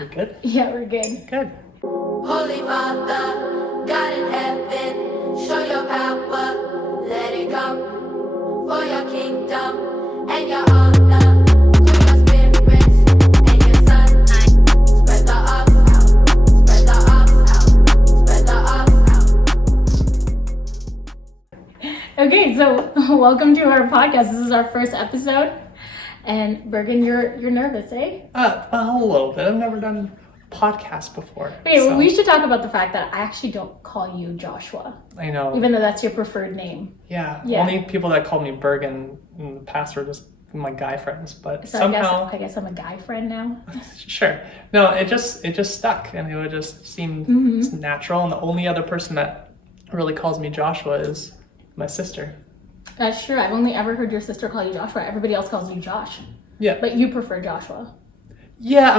We're good? Yeah, we're good. Good. Holy Father, God in heaven, show your power, let it come for your kingdom and your honor, through your spirit and your son. Spread the Opps out, spread the Opps out, spread the Opps out. Okay, so welcome to our podcast. This is our first episode. And Bergen, you're nervous, eh? Well, a little bit. I've never done a podcast before. Okay, so well, we should talk about the fact that I actually don't call you Joshua, I know. even though that's your preferred name. Yeah. Yeah. Only people that called me Bergen in the past were just my guy friends, but So somehow, I guess I'm a guy friend now. sure. No, it just stuck, and it would just seem natural. And the only other person that really calls me Joshua is my sister. That's true. I've only ever heard your sister call you Joshua. Everybody else calls you Josh. Yeah. But you prefer Joshua. Yeah.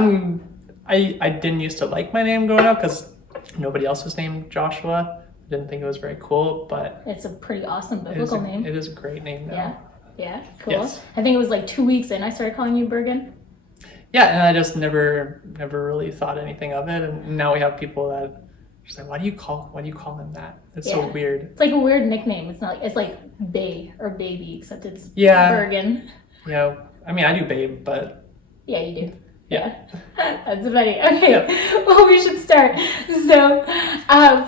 I didn't used to like my name growing up because nobody else was named Joshua. I didn't think it was very cool, but It's a pretty awesome biblical name. It is a great name though. Yeah. Yeah. Cool. Yes. I think it was like 2 weeks in I started calling you Bergen. Yeah, and I just never really thought anything of it, and now we have people that just like, why do you call him that? It's so Yeah. weird. It's like a weird nickname. It's not. It's like Bay or Baby, except it's Yeah. Bergen. You know, I mean, I do babe, but Yeah, you do. Yeah. That's funny. Okay, well, we should start. So,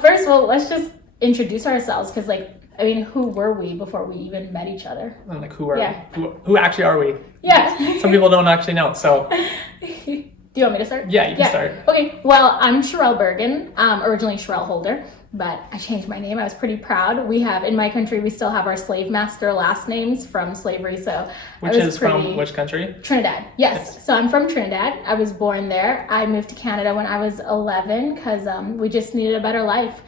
first of all, let's just introduce ourselves because, who were we before we even met each other? I'm like, Yeah. who actually are we? Yeah. Some people don't actually know, so Do you want me to start? yeah, you can start. Okay, well, I'm Cherrel Bergen, originally Cherrel Holder, but I changed my name. I was pretty proud. In my country, we still have our slave master last names from slavery, so Which is from which country? Trinidad. Yes. So I'm from Trinidad. I was born there. I moved to Canada when I was 11 because we just needed a better life.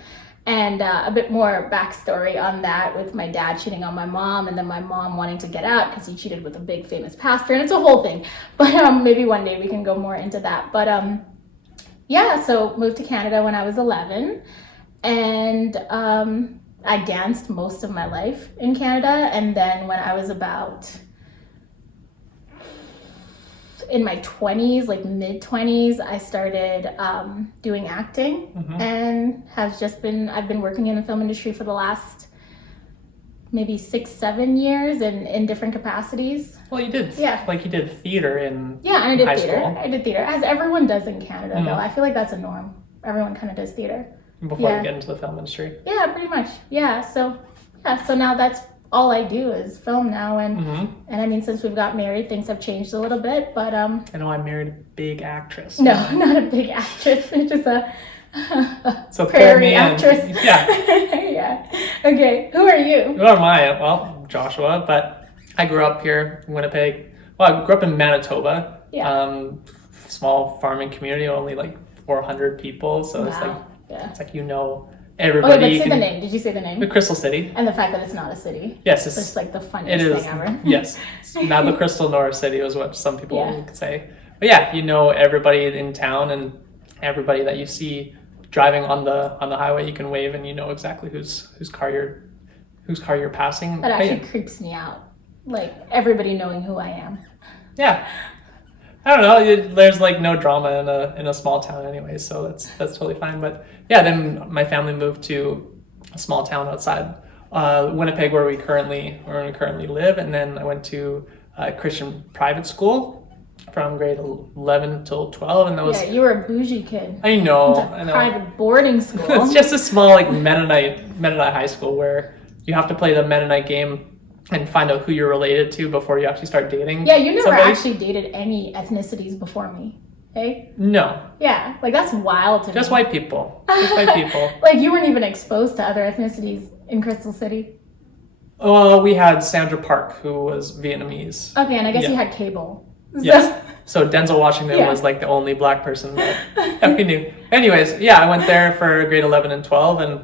And a bit more backstory on that with my dad cheating on my mom and then my mom wanting to get out because he cheated with a big famous pastor. And it's a whole thing. But maybe one day we can go more into that. But so moved to Canada when I was 11. And I danced most of my life in Canada. And then when I was about in my 20s, like mid-20s, I started doing acting and I've been working in the film industry for the last maybe 6-7 years in different capacities. Well, you did. Yeah. Like you did theater in Yeah, and I did high theater. school. I did theater, as everyone does in Canada, though. I feel like that's a norm. Everyone kind of does theater. Before Yeah. you get into the film industry. Yeah, pretty much. Yeah, so now that's all I do is film now, and I mean, since we've got married, things have changed a little bit, but I know I married a big actress. no, not a big actress, just a So prairie actress. Yeah. Yeah. Okay, who are you? Who am I? Well, Joshua, but I grew up here in Winnipeg. Well, I grew up in Manitoba. Yeah. Small farming community, only like 400 people. So it's Wow. Yeah. everybody. Okay, but say the name. Did you say the name? Crystal City. And the fact that it's not a city. Yes, It's just like the it funniest is. thing ever. Yes, neither Crystal nor a city was what some people Yeah. could say. But yeah, everybody in town and everybody that you see driving on the highway. You can wave and you know exactly whose car you're passing. That actually creeps me out. Like everybody knowing who I am. Yeah. I don't know. There's like no drama in a small town anyway, so that's totally fine. But yeah, then my family moved to a small town outside Winnipeg, where we currently live, and then I went to a Christian private school from grade 11 till 12, and that was Yeah, you were a bougie kid. I know. Private boarding school. It's just a small like Mennonite high school where you have to play the Mennonite game and find out who you're related to before you actually start dating. Yeah, you never somebody. actually dated any ethnicities before me. Hey? No, Yeah, like that's wild to just me. white people. Just white people. Like you weren't even exposed to other ethnicities in Crystal City. Well, we had Sandra Park, who was Vietnamese. Okay, and I guess Yeah. you had cable. So- Yes. So Denzel Washington Yeah. was like the only black person that we knew. Anyways, yeah, I went there for grade 11 and 12 and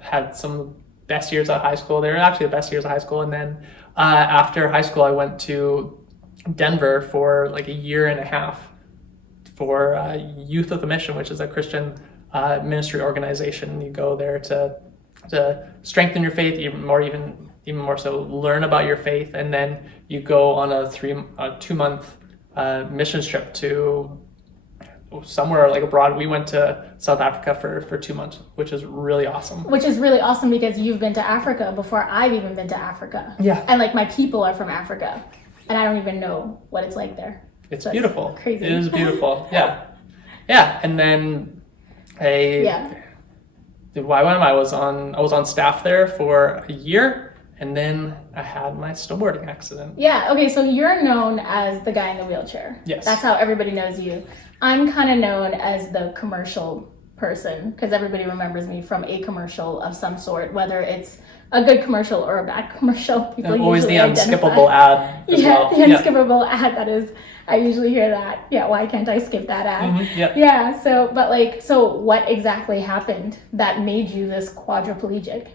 had some best years of high school. They were actually the best years of high school. And then after high school, I went to Denver for like a year and a half for Youth with a Mission, which is a Christian ministry organization. You go there to strengthen your faith, even more so learn about your faith, and then you go on a 2-month mission trip to somewhere like abroad. We went to South Africa for 2 months, which is really awesome. Which is really awesome because you've been to Africa before I've even been to Africa. Yeah. And like my people are from Africa, and I don't even know what it's like there. It's So beautiful. crazy. It is beautiful. Yeah. Yeah. And then I was on staff there for a year, and then I had my snowboarding accident. Yeah, okay, so you're known as the guy in the wheelchair. Yes. That's how everybody knows you. I'm kind of known as the commercial person because everybody remembers me from a commercial of some sort, whether it's a good commercial or a bad commercial. People And always the usually unskippable ad as well. the unskippable ad, that is, I usually hear that. Yeah, why can't I skip that ad? Mhm, yeah. Yeah, so what exactly happened that made you this quadriplegic?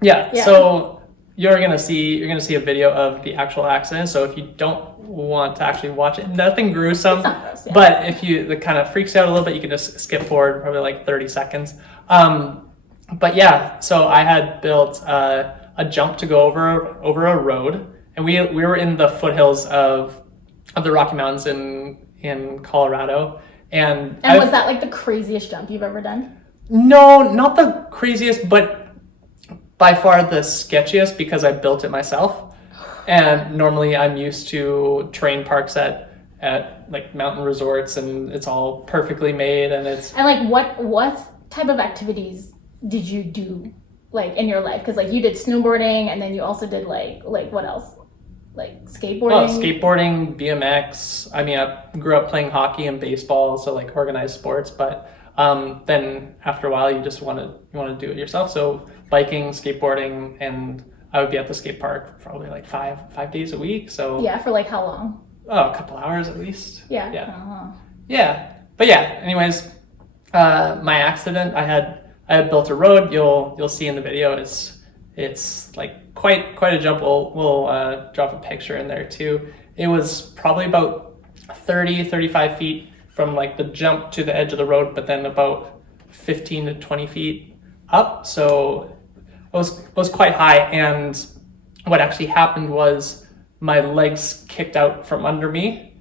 Yeah. Yeah. So you're gonna see a video of the actual accident. So if you don't want to actually watch it, nothing gruesome. It's not gross, yeah. But if that kind of freaks you out a little bit, you can just skip forward probably like 30 seconds. But yeah, so I had built a jump to go over a road, and we were in the foothills of the Rocky Mountains in Colorado. And Was that like the craziest jump you've ever done? No, not the craziest, but by far the sketchiest because I built it myself. And normally I'm used to terrain parks at like mountain resorts, and it's all perfectly made, and it's... And like what type of activities did you do like in your life? Because like you did snowboarding, and then you also did like what else? Like skateboarding? Oh, skateboarding, BMX. I mean, I grew up playing hockey and baseball, so like organized sports, but then after a while you just want to do it yourself. So biking, skateboarding, and I would be at the skate park probably like five days a week. So Yeah, for like how long? a couple hours at least. Yeah. Yeah. Uh-huh. Yeah. But yeah, anyways, my accident, I had built a road. You'll see in the video, it's like quite a jump. We'll drop a picture in there too. It was probably about 35 feet from like the jump to the edge of the road, but then about 15 to 20 feet up. So it was quite high. And what actually happened was my legs kicked out from under me,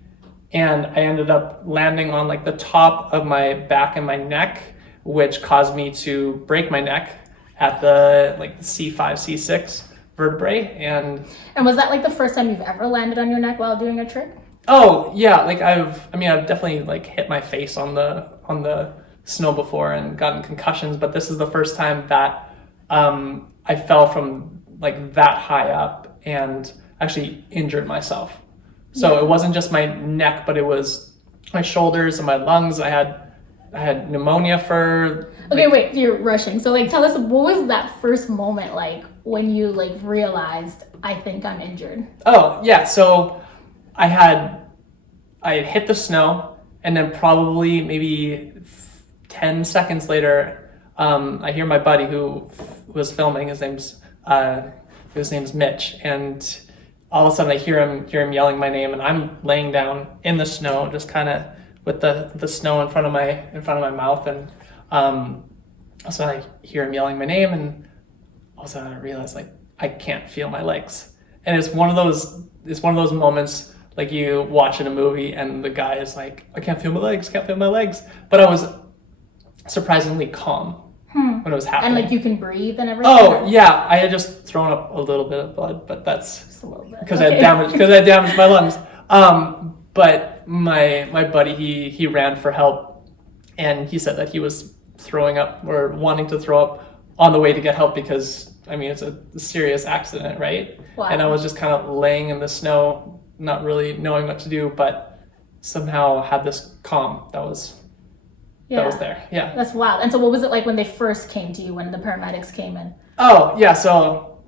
and I ended up landing on like the top of my back and my neck, which caused me to break my neck at the like the C5, C6 vertebrae. And was that like the first time you've ever landed on your neck while doing a trick? oh yeah, like I've definitely like hit my face on the snow before and gotten concussions, but this is the first time that I fell from like that high up and actually injured myself. So It wasn't just my neck, but it was my shoulders and my lungs. I had pneumonia for... Okay, wait, you're rushing. So like tell us, what was that first moment like when you like realized, I think I'm injured? Oh, yeah. So I had hit the snow, and then probably maybe 10 seconds later, I hear my buddy who was filming. His name's Mitch, and all of a sudden I hear him yelling my name, and I'm laying down in the snow, just kind of with the snow in front of my mouth, and so I hear him yelling my name, and all of a sudden I realize like I can't feel my legs, and it's one of those moments like you watch in a movie, and the guy is like, I can't feel my legs, but I was surprisingly calm when it was happening. And like you can breathe and everything? Oh yeah, I had just thrown up a little bit of blood, but that's Just a little bit. because I had damaged my lungs. But my buddy, he ran for help, and he said that he was throwing up or wanting to throw up on the way to get help because I mean it's a serious accident, right? Wow. And I was just kind of laying in the snow, not really knowing what to do, but somehow had this calm that was there. Yeah. That's wild. And so what was it like when they first came to you, when the paramedics came in? Oh yeah, so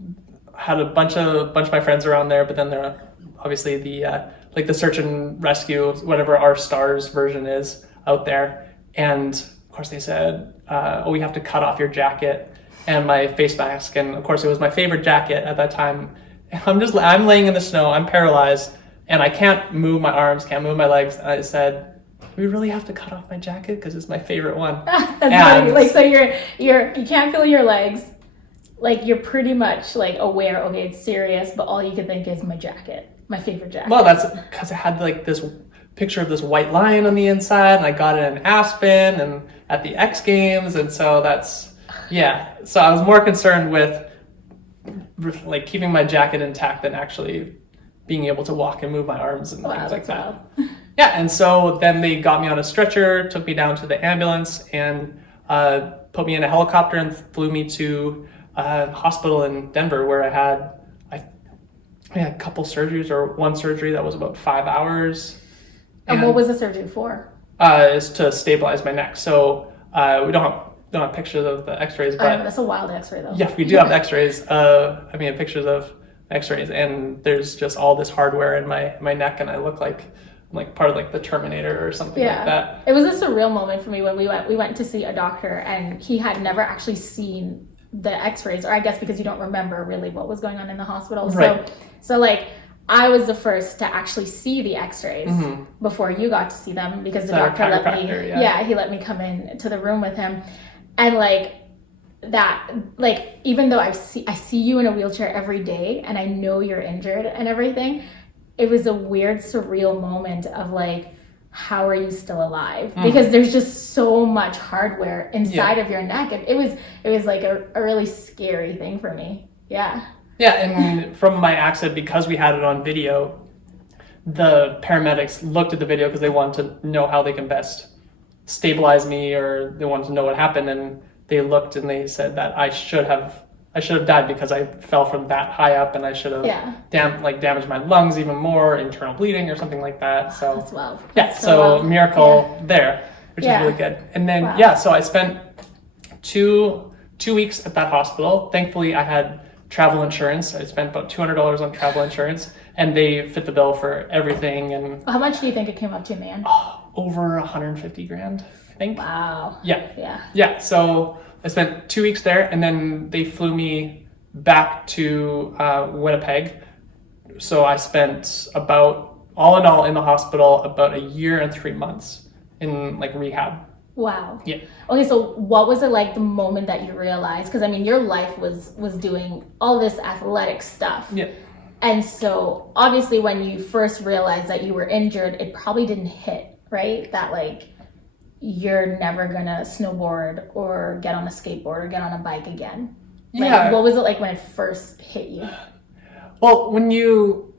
I had a bunch of my friends around there, but then there are obviously the like the search and rescue, whatever our STARS version is out there, and of course they said, "Oh, we have to cut off your jacket and my face mask," and of course it was my favorite jacket at that time. And I'm laying in the snow, I'm paralyzed, and I can't move my arms, can't move my legs. And I said, we really have to cut off my jacket because it's my favorite one. That's funny. Like, so you can't feel your legs. Like, you're pretty much like aware, okay, it's serious, but all you can think is my jacket, my favorite jacket. Well, that's because I had like this picture of this white lion on the inside, and I got it in Aspen and at the X Games, and so so I was more concerned with like keeping my jacket intact than actually being able to walk and move my arms and things like that. Yeah, and so then they got me on a stretcher, took me down to the ambulance, and put me in a helicopter and flew me to a hospital in Denver where I had a couple surgeries, or one surgery that was about 5 hours. And what was the surgery for? Is to stabilize my neck. So we don't have pictures of the X-rays, but that's a wild X-ray though. yeah, we do have X-rays. Pictures of X-rays, and there's just all this hardware in my neck, and I look like I'm like part of like the Terminator or something like that. It was a surreal moment for me when we went to see a doctor, and he had never actually seen the X-rays, or I guess because you don't remember really what was going on in the hospital. Right. So like I was the first to actually see the X-rays before you got to see them, because the doctor let me. He let me come in to the room with him, and even though I see you in a wheelchair every day, and I know you're injured and everything, it was a weird, surreal moment of like, how are you still alive? Because there's just so much hardware inside of your neck. It was like a really scary thing for me. Yeah. Yeah, and from my accident, because we had it on video, the paramedics looked at the video because they wanted to know how they can best stabilize me, or they wanted to know what happened, and they looked and they said that I should have died because I fell from that high up, and I should have damaged my lungs even more, internal bleeding or something like that. So that's wild. That's so miracle there, which is really good. And then so I spent two weeks at that hospital. Thankfully, I had travel insurance. I spent about $200 on travel insurance, and they fit the bill for everything. And how much do you think it came up to, man? Over 150 grand, I think. Wow. Yeah. So I spent 2 weeks there, and then they flew me back to Winnipeg. So I spent all in all in the hospital about a year and 3 months in like rehab. Wow. Yeah. Okay, so what was it like the moment that you realized? Because I mean, your life was doing all this athletic stuff. Yeah. And so obviously when you first realized that you were injured, it probably didn't hit, right? That like you're never gonna snowboard or get on a skateboard or get on a bike again. Like, what was it like when it first hit you? Well, when you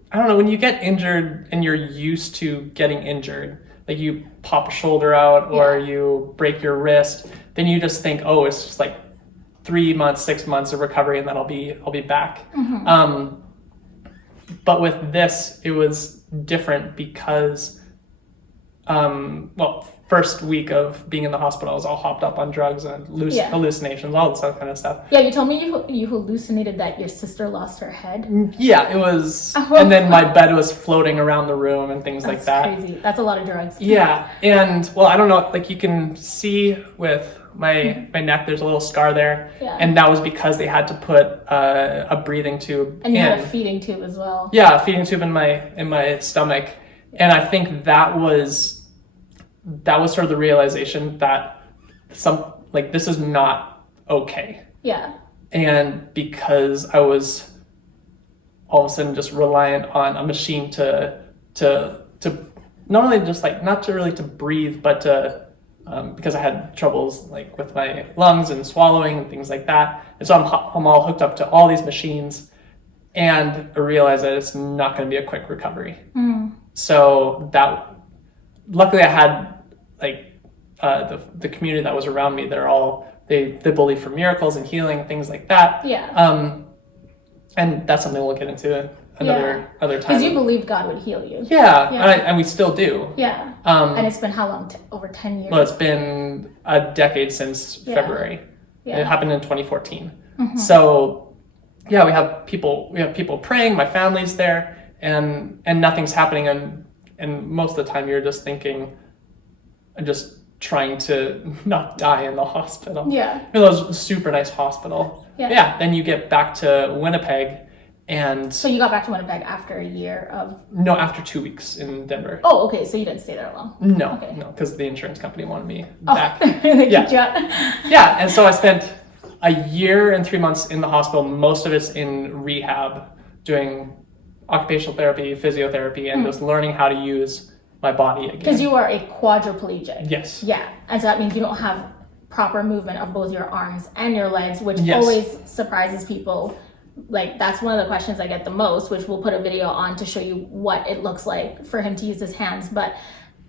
get injured and you're used to getting injured, like you pop a shoulder out or you break your wrist, then you just think, oh, it's just like 3 months, 6 months of recovery, and then I'll be back. But with this, it was different because, first week of being in the hospital, I was all hopped up on drugs and hallucinations, all this kind of stuff. Yeah, you told me you hallucinated that your sister lost her head. Yeah, it was, and then my bed was floating around the room and things like that. That's crazy. That's a lot of drugs. Yeah, and well, I don't know, like you can see with my neck, there's a little scar there, and that was because they had to put a breathing tube and you had a feeding tube as well. Yeah, a feeding tube in my stomach, and I think that was sort of the realization that this is not okay. Yeah. And because I was all of a sudden just reliant on a machine to not only just like not to really to breathe, but to because I had troubles like with my lungs and swallowing and things like that, and so I'm all hooked up to all these machines, and I realized that it's not going to be a quick recovery. So that luckily I had like the community that was around me. They believe for miracles and healing and things like that. Yeah. And that's something we'll get into other time. Because you believed God would heal you. Yeah. And we still do. Yeah. And it's been how long? Over 10 years? Well, it's been a decade since February. Yeah. It happened in 2014. So yeah, we have people praying, my family's there, and nothing's happening, and most of the time you're just thinking, just trying to not die in the hospital. Yeah. It was a super nice hospital. Yeah. Then you get back to Winnipeg, and so you got back to Winnipeg after a year of. No, after 2 weeks in Denver. Oh, okay. So you didn't stay there long. No, because the insurance company wanted me back. Yeah. And so I spent a year and 3 months in the hospital. Most of it's in rehab, doing occupational therapy, physiotherapy, and just learning how to use my body again. Because you are a quadriplegic. Yes. Yeah, and so that means you don't have proper movement of both your arms and your legs, which Yes. always surprises people. Like, that's one of the questions I get the most, which we'll put a video on to show you what it looks like for him to use his hands. But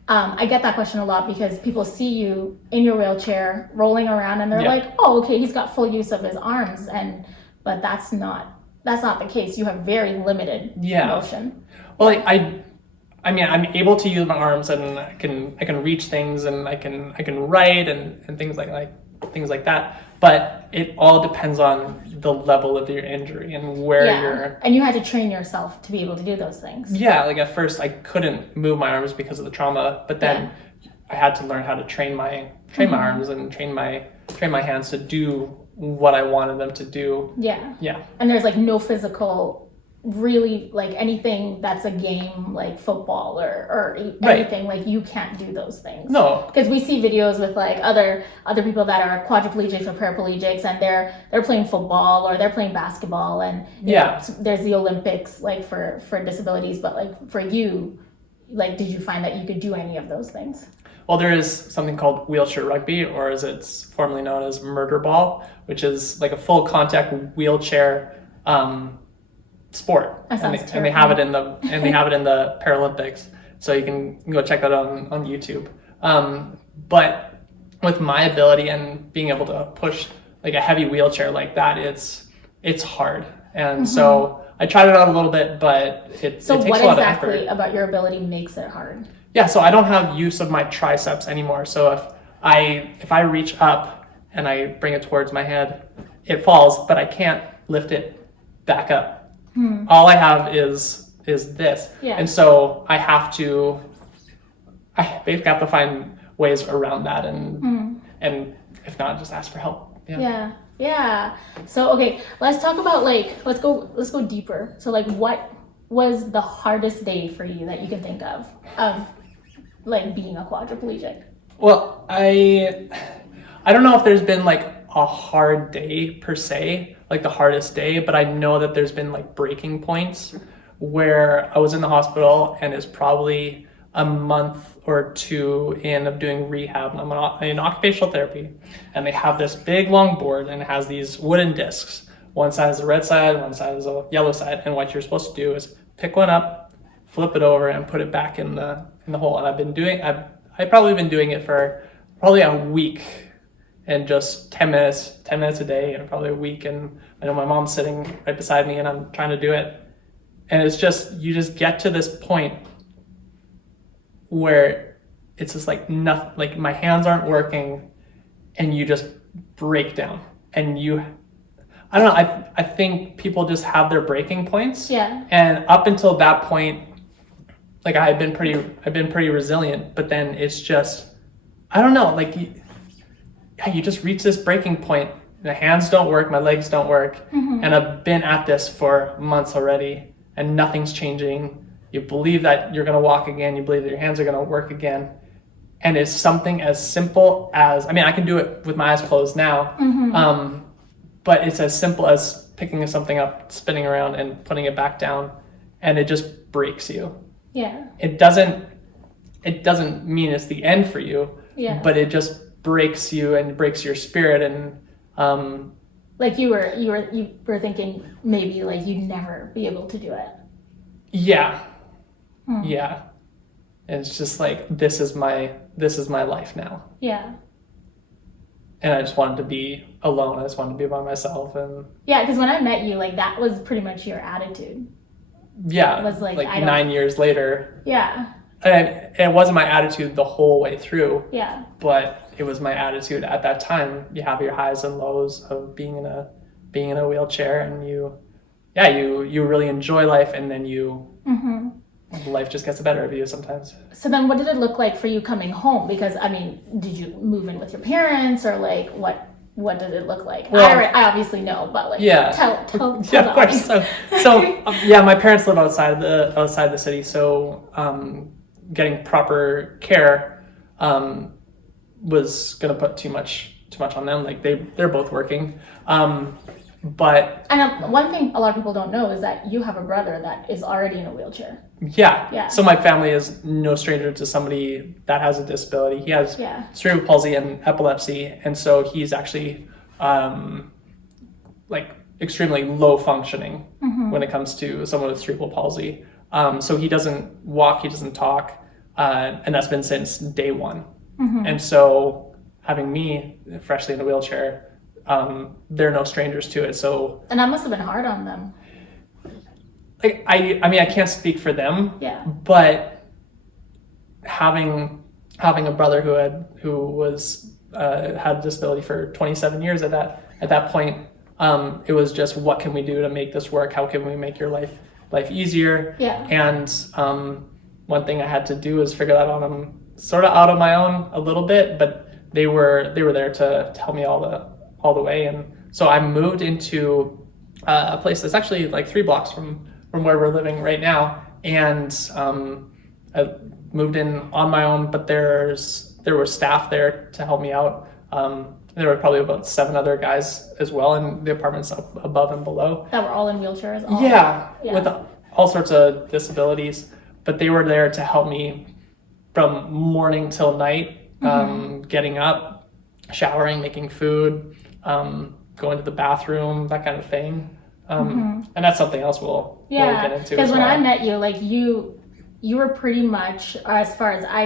I get that question a lot because people see you in your wheelchair rolling around and they're Yeah. like, oh, okay, he's got full use of his arms, but that's not the case. You have very limited motion. Well, I mean, I'm able to use my arms, and I can reach things, and I can write and things like that. But it all depends on the level of your injury and where you're. And you had to train yourself to be able to do those things. Yeah, like at first I couldn't move my arms because of the trauma, but then I had to learn how to train my arms and train my hands to do what I wanted them to do. Yeah. Yeah. And there's like no physical, really, like anything that's a game like football or anything, like you can't do those things. No. Because we see videos with like other people that are quadriplegics or paraplegics, and they're playing football or they're playing basketball, and you know, there's the Olympics like for disabilities, but like for you, like did you find that you could do any of those things? Well, there is something called wheelchair rugby, or as it's formerly known as murder ball, which is like a full contact wheelchair sport, and they have it in the Paralympics, so you can go check that out on YouTube. But with my ability and being able to push like a heavy wheelchair like that, it's hard, and so I tried it out a little bit, but it takes a lot of effort. So what exactly about your ability makes it hard? Yeah, so I don't have use of my triceps anymore. So if I reach up and I bring it towards my head, it falls, but I can't lift it back up. All I have is this. Yeah. And so I basically have to find ways around that, and if not, just ask for help. Yeah. So okay, let's talk about let's go deeper. So like, what was the hardest day for you that you can think of like being a quadriplegic? Well, I don't know if there's been like a hard day per se, like the hardest day, but I know that there's been like breaking points where I was in the hospital, and it's probably a month or two in of doing rehab, and I'm in occupational therapy, and they have this big long board, and it has these wooden discs. One side is the red side, one side is the yellow side, and what you're supposed to do is pick one up, flip it over, and put it back in the hole. And I've probably been doing it for probably a week, and just 10 minutes a day, and probably a week. And I know my mom's sitting right beside me, and I'm trying to do it. And it's just, you just get to this point where it's just like nothing, like my hands aren't working, and you just break down. And I don't know, I think people just have their breaking points. Yeah. And up until that point, like I've been pretty resilient, but then it's just, I don't know, like you just reach this breaking point. The hands don't work, my legs don't work, and I've been at this for months already, and nothing's changing. You believe that you're gonna walk again, you believe that your hands are gonna work again, and it's something as simple as, I mean, I can do it with my eyes closed now, but it's as simple as picking something up, spinning around, and putting it back down, and it just breaks you. Yeah. It doesn't mean it's the end for you, but it just breaks you and breaks your spirit. And like you were thinking maybe like you'd never be able to do it. Yeah. And it's just like, this is my life now. Yeah. And I just wanted to be alone. I just wanted to be by myself. And yeah, because when I met you, like that was pretty much your attitude. Yeah. It was like 9 years later. Yeah. And it wasn't my attitude the whole way through. Yeah. But it was my attitude at that time. You have your highs and lows of being in a wheelchair, and you really enjoy life, and then life just gets the better of you sometimes. So then what did it look like for you coming home? Because I mean, did you move in with your parents, or like what did it look like? Well, I obviously know, but like tell yeah, of course. So my parents live outside the city, so getting proper care was gonna put too much on them. Like they're both working, But And one thing a lot of people don't know is that you have a brother that is already in a wheelchair. yeah. So my family is no stranger to somebody that has a disability. He has cerebral palsy and epilepsy, and so he's actually like extremely low functioning when it comes to someone with cerebral palsy. So he doesn't walk, he doesn't talk, and that's been since day one. And so having me freshly in a wheelchair, they're no strangers to it. So and that must have been hard on them. Like I mean I can't speak for them. Yeah. But having a brother who was had a disability for 27 years at that point, it was just, what can we do to make this work? How can we make your life easier? Yeah. And one thing I had to do is figure that out. Sort of out on my own a little bit, but they were there to help me all the way. And so I moved into a place that's actually like 3 blocks from where we're living right now, and I moved in on my own. But there were staff there to help me out. There were probably about 7 other guys as well in the apartments up above and below. That were all in wheelchairs? Yeah, with all sorts of disabilities. But they were there to help me from morning till night, getting up, showering, making food, going to the bathroom, that kind of thing. And that's something else we'll get into. Because when I met you, like you were pretty much, as far as I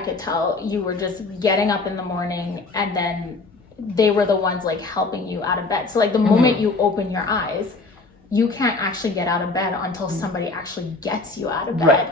could tell, you were just getting up in the morning, and then they were the ones like helping you out of bed. So like the moment you open your eyes, you can't actually get out of bed until somebody actually gets you out of bed. Right.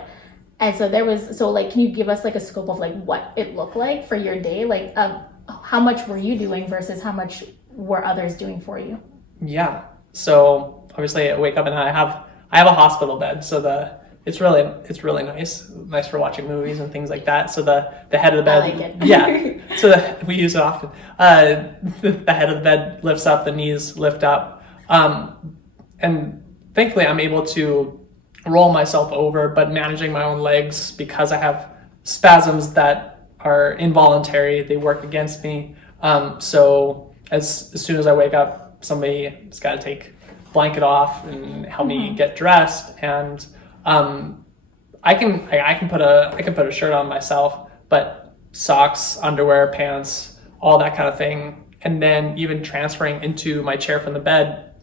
And so can you give us like a scope of like what it looked like for your day? Like how much were you doing versus how much were others doing for you? Yeah. So obviously I wake up and I have a hospital bed. So it's really nice for watching movies and things like that. So the head of the bed, I like it. yeah. So we use it often. The head of the bed lifts up, the knees lift up, and thankfully I'm able to roll myself over, but managing my own legs because I have spasms that are involuntary. They work against me. So as soon as I wake up, somebody's got to take blanket off and help me get dressed. And I can put a shirt on myself, but socks, underwear, pants, all that kind of thing. And then even transferring into my chair from the bed,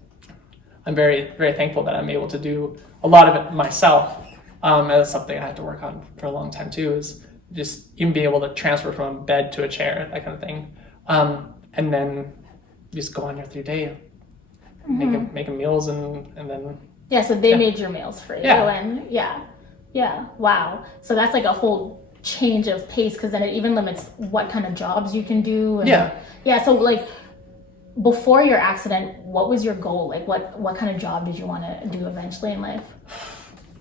I'm very, very thankful that I'm able to do a lot of it myself. And that's something I had to work on for a long time too, is just even being able to transfer from a bed to a chair, that kind of thing. And then just go on your through day, making meals and then. Yeah, so they made your meals for you. Yeah. And yeah, wow. So that's like a whole change of pace, because then it even limits what kind of jobs you can do. And yeah, so like before your accident, what was your goal? Like what kind of job did you want to do eventually in life?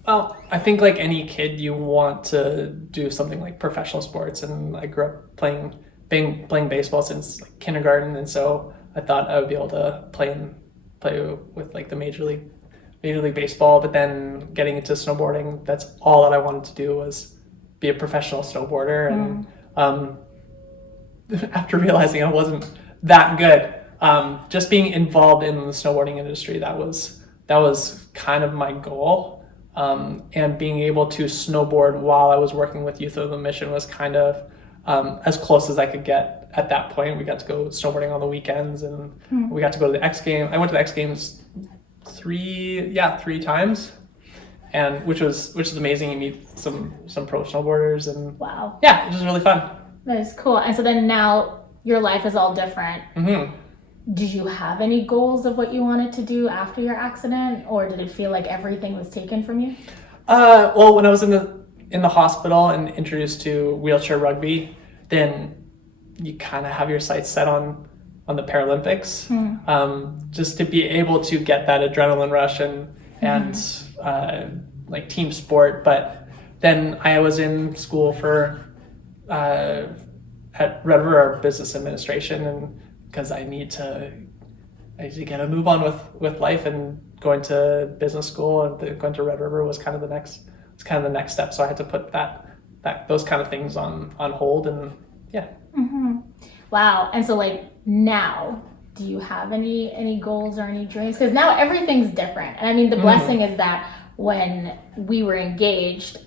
Well, I think like any kid, you want to do something like professional sports, and I grew up playing baseball since like kindergarten, and so I thought I would be able to play with like the Major League Baseball. But then getting into snowboarding, that's all that I wanted to do, was be a professional snowboarder. And after realizing I wasn't that good, just being involved in the snowboarding industry, that was kind of my goal. And being able to snowboard while I was working with Youth of the Mission was kind of as close as I could get at that point. We got to go snowboarding on the weekends, and we got to go to the X Games. I went to the X Games three times, and which was amazing. You meet some pro snowboarders, and Wow. Yeah, it was really fun. That is cool. And so then now your life is all different. Did you have any goals of what you wanted to do after your accident, or did it feel like everything was taken from you? Well, when I was in the hospital and introduced to wheelchair rugby, then you kind of have your sights set on the Paralympics. Just to be able to get that adrenaline rush and like team sport. But then I was in school for at Red River Business Administration, and because I need to get a move on with life, and going to business school and going to Red River was kind of the next step. So I had to put those kind of things on hold, and yeah. Wow. And so like now do you have any goals or any dreams? Because now everything's different. And I mean, the blessing is that when we were engaged,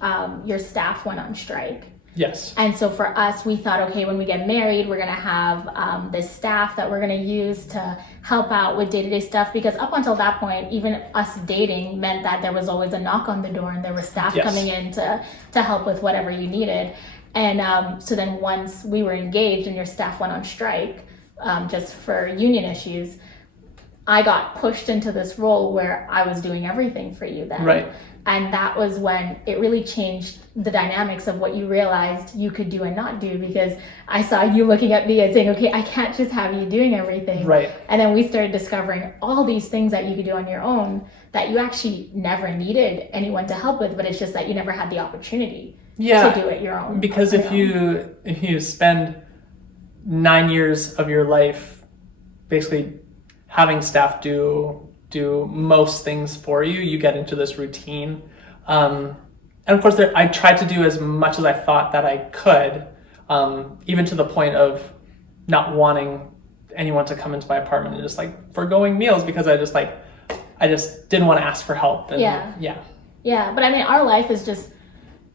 your staff went on strike. Yes. And so for us, we thought, okay, when we get married, we're going to have this staff that we're going to use to help out with day-to-day stuff. Because up until that point, even us dating meant that there was always a knock on the door and there was staff coming in to help with whatever you needed. And so then once we were engaged and your staff went on strike, just for union issues, I got pushed into this role where I was doing everything for you then. Right. And that was when it really changed the dynamics of what you realized you could do and not do, because I saw you looking at me and saying, okay, I can't just have you doing everything. Right. And then we started discovering all these things that you could do on your own that you actually never needed anyone to help with, but it's just that you never had the opportunity to do it your own. Because if you spend 9 years of your life basically having staff do most things for you, you get into this routine. And of course, I tried to do as much as I thought that I could, even to the point of not wanting anyone to come into my apartment and just like forgoing meals, because I just didn't want to ask for help. And Yeah, but I mean, our life is just,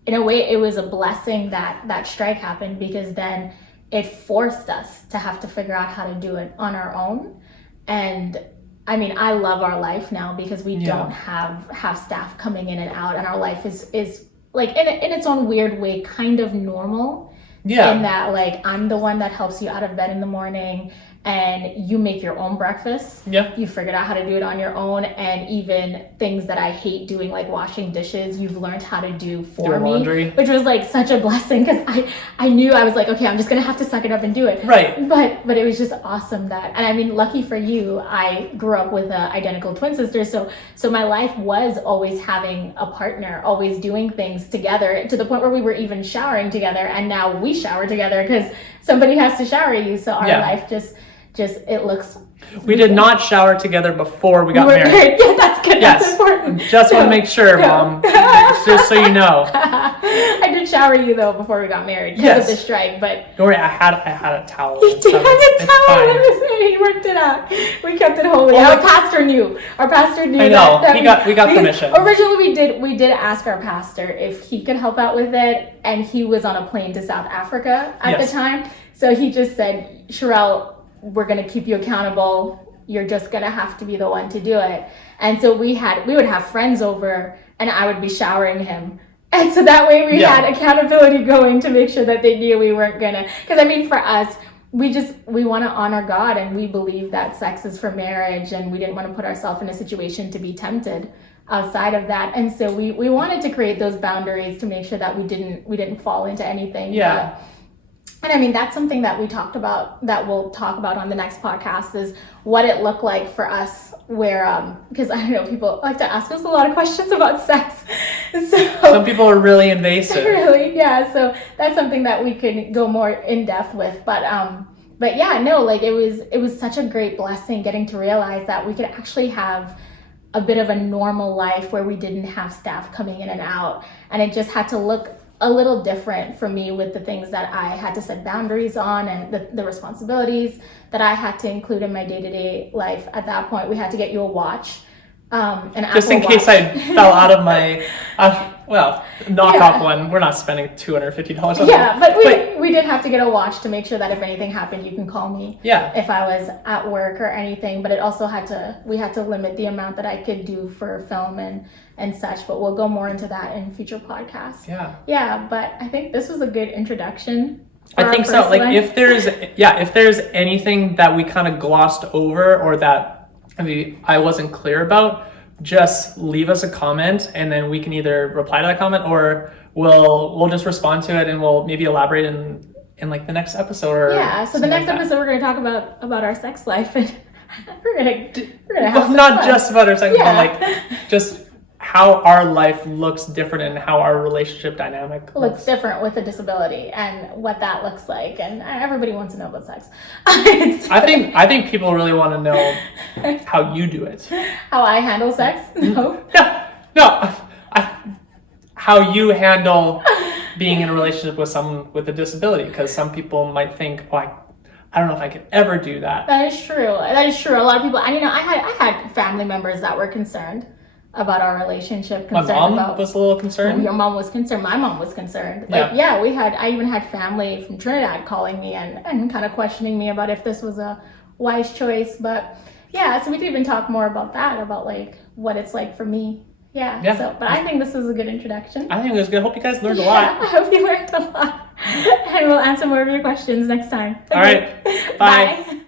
in a way, it was a blessing that strike happened, because then it forced us to have to figure out how to do it on our own. And I mean, I love our life now because we don't have staff coming in and out, and our life is like in its own weird way kind of normal. Yeah. In that, like, I'm the one that helps you out of bed in the morning, and you make your own breakfast. Yeah. You figured out how to do it on your own, and even things that I hate doing, like washing dishes, you've learned how to do for me. Laundry. Which was like such a blessing, because I knew, I was like, okay, I'm just gonna have to suck it up and do it. Right. But it was just awesome that, and I mean, lucky for you, I grew up with an identical twin sister, so my life was always having a partner, always doing things together, to the point where we were even showering together, and now we shower together because somebody has to shower you. So our life just it looks. We did not shower together before we got married. Yeah, that's good. Yes. That's important. Just want to make sure, Mom. Just so you know. I did shower you though before we got married because of the strike, but don't worry, I had a towel. You did have a towel. He worked it out. We kept it holy. Our pastor knew. I know. That we got permission. Originally, we did ask our pastor if he could help out with it, and he was on a plane to South Africa at the time. So he just said, Cherrel, we're going to keep you accountable. You're just going to have to be the one to do it. And so we would have friends over, and I would be showering him. And so that way we had accountability going to make sure that they knew we weren't going to. Because I mean, for us, we want to honor God, and we believe that sex is for marriage, and we didn't want to put ourselves in a situation to be tempted outside of that. And so we wanted to create those boundaries to make sure that we didn't fall into anything. Yeah. And I mean, that's something that we talked about, that we'll talk about on the next podcast, is what it looked like for us, where, because I know people like to ask us a lot of questions about sex. So some people are really invasive. Really, yeah. So that's something that we could go more in depth with. But yeah, no, like it was such a great blessing getting to realize that we could actually have a bit of a normal life where we didn't have staff coming in and out. And it just had to look a little different for me with the things that I had to set boundaries on, and the responsibilities that I had to include in my day-to-day life. At that point, we had to get you a watch. Just in case I fell out of my, knockoff one. We're not spending $250 on that. But we did have to get a watch to make sure that if anything happened, you can call me. Yeah. If I was at work or anything. But it also we had to limit the amount that I could do for film and such. But we'll go more into that in future podcasts. Yeah. Yeah, but I think this was a good introduction. I think so. Like if there's anything that we kind of glossed over, or that I wasn't clear about, just leave us a comment, and then we can either reply to that comment, or we'll just respond to it, and we'll maybe elaborate in like the next episode. Or so the next episode we're going to talk about our sex life, and we're gonna have not fun. Just about our sex, but like just how our life looks different, and how our relationship dynamic looks different with a disability, and what that looks like. And everybody wants to know about sex. I think people really want to know how you do it. How I handle sex? No. How you handle being in a relationship with someone with a disability, because some people might think, I don't know if I could ever do that. That is true. That is true. A lot of people, I had family members that were concerned about our relationship. My mom was a little concerned. Your mom was concerned. My mom was concerned. I even had family from Trinidad calling me and kind of questioning me about if this was a wise choice. But yeah, so we could even talk more about that, about like what it's like for me. Yeah. So, but I think this is a good introduction. I think it was good. I hope you guys learned a lot. I hope you learned a lot. And we'll answer more of your questions next time. Okay. All right. Bye.